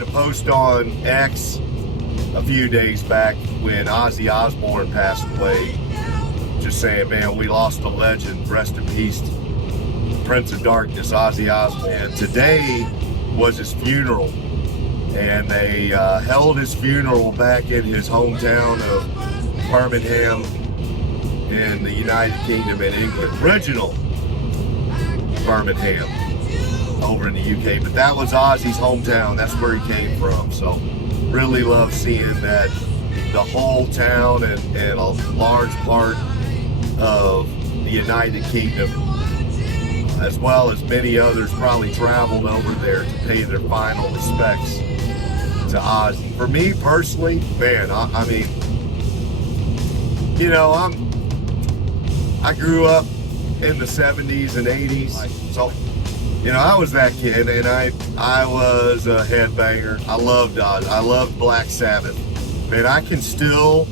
made a post on X a few days back when Ozzy Osbourne passed away, just saying, man, we lost a legend. Rest in peace, Prince of Darkness, Ozzy Osbourne. And today was his funeral, and they held his funeral back in his hometown of Birmingham in the United Kingdom in England. Original Birmingham over in the UK, but that was Ozzy's hometown. That's where he came from. So really love seeing that the whole town and a large part of the United Kingdom, as well as many others, probably traveled over there to pay their final respects to Ozzy. For me personally, man, I mean, you know, I grew up in the 70s and 80s, so you know, I was that kid, and I was a headbanger. I loved Ozzy. I loved Black Sabbath. Man, I can still,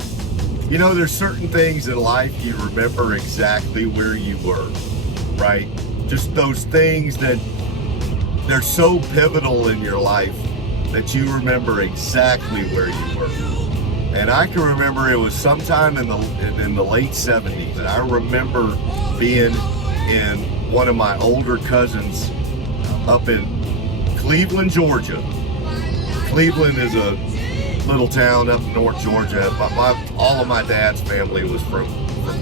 you know, there's certain things in life you remember exactly where you were, right? Just those things that they're so pivotal in your life that you remember exactly where you were. And I can remember it was sometime in the late 70s, and I remember being in one of my older cousins up in Cleveland, Georgia. Cleveland is a little town up in North Georgia. All of my dad's family was from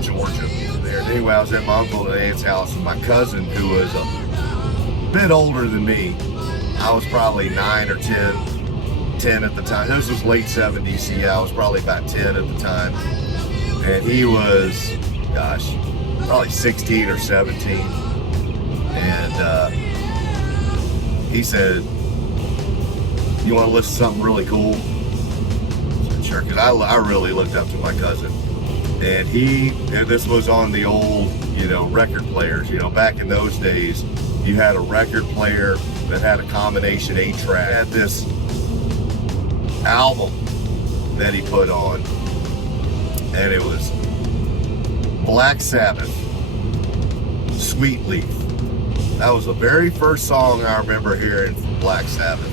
Georgia there. Anyway, I was at my uncle and aunt's house, and my cousin, who was a bit older than me, I was probably 9 or 10 at the time. This was late 70s, so yeah, I was probably about 10 at the time. And he was, gosh, probably 16 or 17. And he said, "You want to listen to something really cool?" I said, "Sure," because I really looked up to my cousin. And this was on the old, you know, record players. You know, back in those days, you had a record player that had a combination 8-track. Had this album that he put on, and it was Black Sabbath, Sweet Leaf. That was the very first song I remember hearing from Black Sabbath,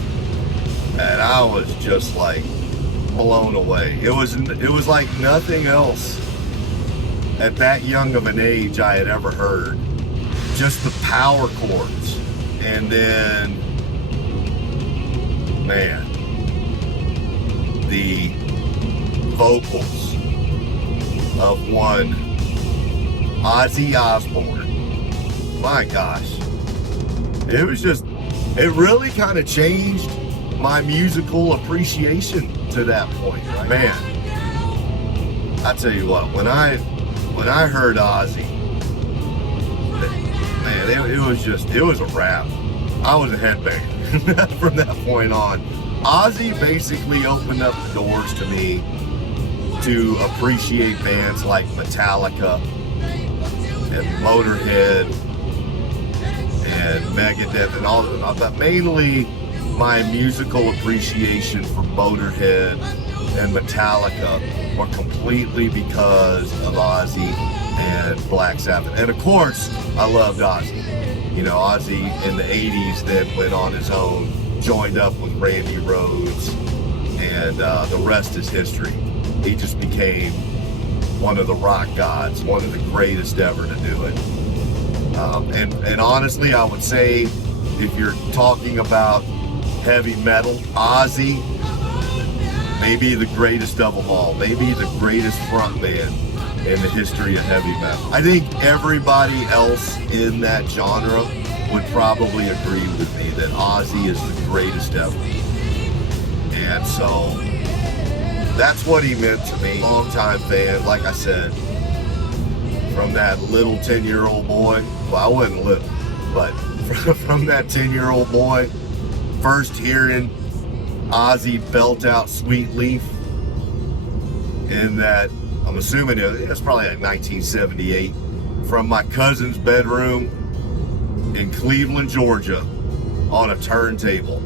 and I was just like blown away. It was like nothing else at that young of an age I had ever heard. Just the power chords, and then, man, the vocals of one Ozzy Osbourne. My gosh. It really kind of changed my musical appreciation to that point, right? Man, I tell you what, when I heard Ozzy, man, it was a wrap. I was a headbanger from that point on. Ozzy basically opened up the doors to me to appreciate bands like Metallica and Motorhead and Megadeth and all of them, but mainly my musical appreciation for Motorhead and Metallica were completely because of Ozzy and Black Sabbath. And of course, I loved Ozzy. You know, Ozzy in the 80s then went on his own, joined up with Randy Rhoads, and the rest is history. He just became one of the rock gods, one of the greatest ever to do it. And honestly, I would say, if you're talking about heavy metal, Ozzy may be the greatest of them all, maybe the greatest frontman in the history of heavy metal. I think everybody else in that genre would probably agree with me that Ozzy is the greatest ever. And so that's what he meant to me. Longtime fan, like I said, from that little 10-year-old boy. Well, I wasn't little, but from that 10-year-old boy, first hearing Ozzy belt out Sweet Leaf in that, I'm assuming it's probably like 1978, from my cousin's bedroom in Cleveland, Georgia, on a turntable.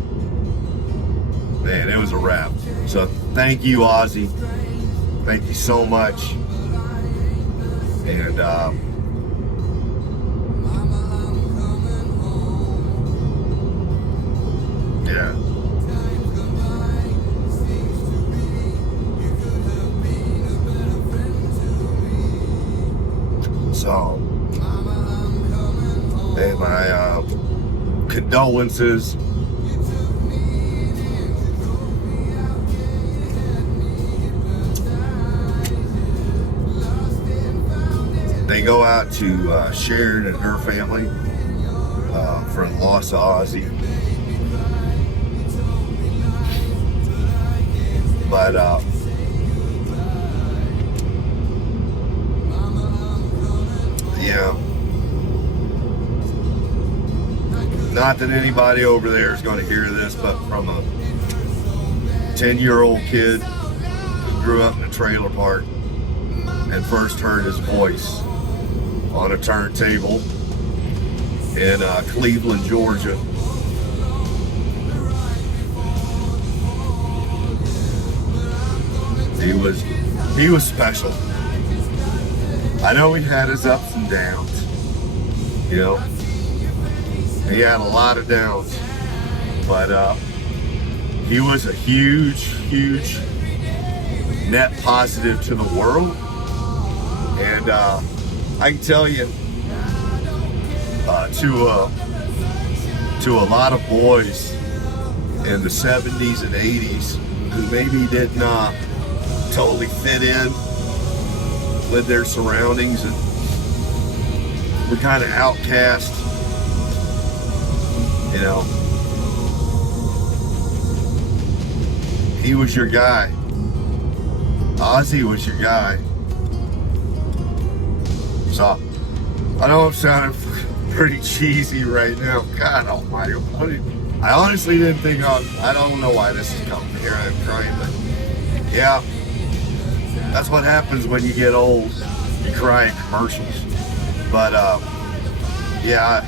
Man, it was a wrap. So thank you, Ozzy. Thank you so much. And yeah, So, hey, my condolences. They go out to Sharon and her family for the loss of Ozzy. But yeah, not that anybody over there is going to hear this, but from a 10-year-old kid who grew up in a trailer park and first heard his voice on a turntable in Cleveland, Georgia. He was special. I know he had his ups and downs, you know. He had a lot of downs, but he was a huge net positive to the world. And I can tell you, to a lot of boys in the 70s and 80s who maybe did not totally fit in with their surroundings and were kind of outcast, you know, he was your guy. Ozzy was your guy. So, I know I'm sounding pretty cheesy right now. God almighty. I honestly didn't think I don't know why this is coming here. I'm trying, but yeah, that's what happens when you get old. You cry in commercials. But yeah,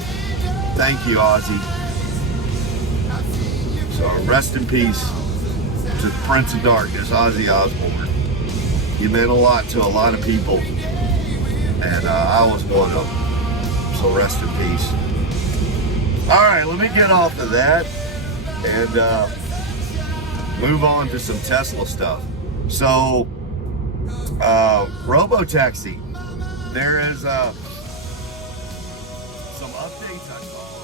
thank you, Ozzy. So rest in peace to the Prince of Darkness, Ozzy Osbourne. You meant a lot to a lot of people, and I was one of them. So rest in peace. All right, let me get off of that and move on to some Tesla stuff. So, Robotaxi. There is some updates I saw.